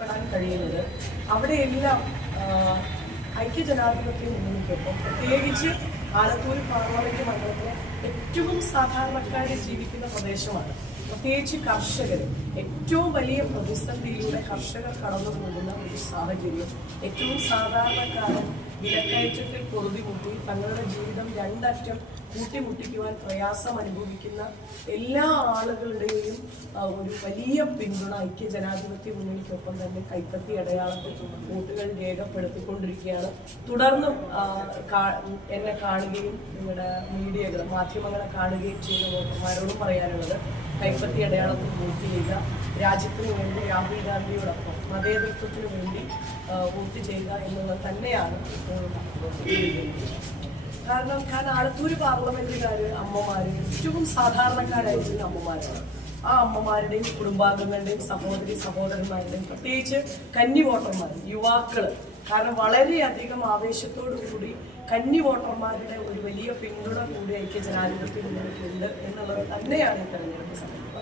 പെടാൻ കഴിയുന്നത്. അവിടെയെല്ലാം ഐക്യ ഐക്യജനാധിപത്യ മുന്നണിക്കൊപ്പം പ്രത്യേകിച്ച് ആലത്തൂർ പാർലമെന്റ് മണ്ഡലത്തിലെ ഏറ്റവും സാധാരണക്കാർ ജീവിക്കുന്ന പ്രദേശമാണ്. പ്രത്യേകിച്ച് കർഷകർ. ഏറ്റവും വലിയ പ്രതിസന്ധിയിലൂടെ കർഷകർ കടന്നു പോകുന്ന ഒരു സാഹചര്യം. ഏറ്റവും സാധാരണക്കാരൻ വിലക്കയറ്റത്തിൽ പൊറുതിമുട്ടി തങ്ങളുടെ ജീവിതം രണ്ടറ്റം കൂട്ടിമുട്ടിക്കുവാൻ പ്രയാസം അനുഭവിക്കുന്ന എല്ലാ ആളുകളുടെയും ഒരു വലിയ പിന്തുണ ഐക്യ ജനാധിപത്യ മുന്നണിക്കൊപ്പം തന്നെ കൈപ്പത്തി അടയാളത്തിൽ വോട്ടുകൾ രേഖപ്പെടുത്തിക്കൊണ്ടിരിക്കുകയാണ് തുടർന്നും എന്നെ കാണുകയും നിങ്ങളുടെ മീഡിയകൾ മാധ്യമങ്ങളെ കാണുകയും ചെയ്യുന്ന വോട്ടർമാരോടും പറയാനുള്ളത് കൈപ്പത്തി അടയാളത്തിൽ വോട്ട് ചെയ്യുക രാജ്യത്തിന് വേണ്ടി രാഹുൽ ഗാന്ധിയോടൊപ്പം മതേതൃത്വത്തിന് വേണ്ടി വോട്ട് ചെയ്യുക എന്നുള്ളത് തന്നെയാണ് ഇപ്പോൾ. കാരണം ഞാൻ ആലത്തൂര് പാർലമെന്റുകാര് അമ്മമാര് ഏറ്റവും സാധാരണക്കാരായിരിക്കുന്ന അമ്മമാരാണ്. ആ അമ്മമാരുടെയും കുടുംബാംഗങ്ങളുടെയും സഹോദരി സഹോദരന്മാരുടെയും പ്രത്യേകിച്ച് കന്നി വോട്ടർമാർ യുവാക്കൾ കാരണം വളരെയധികം ആവേശത്തോടു കൂടി കന്നി വോട്ടർമാരുടെ ഒരു വലിയ പിന്തുണ കൂടി ഐക്യ ജനാധിപത്യ ഉണ്ട് എന്നുള്ളത് തന്നെയാണ് ഈ തെരഞ്ഞെടുപ്പ് സമയത്ത്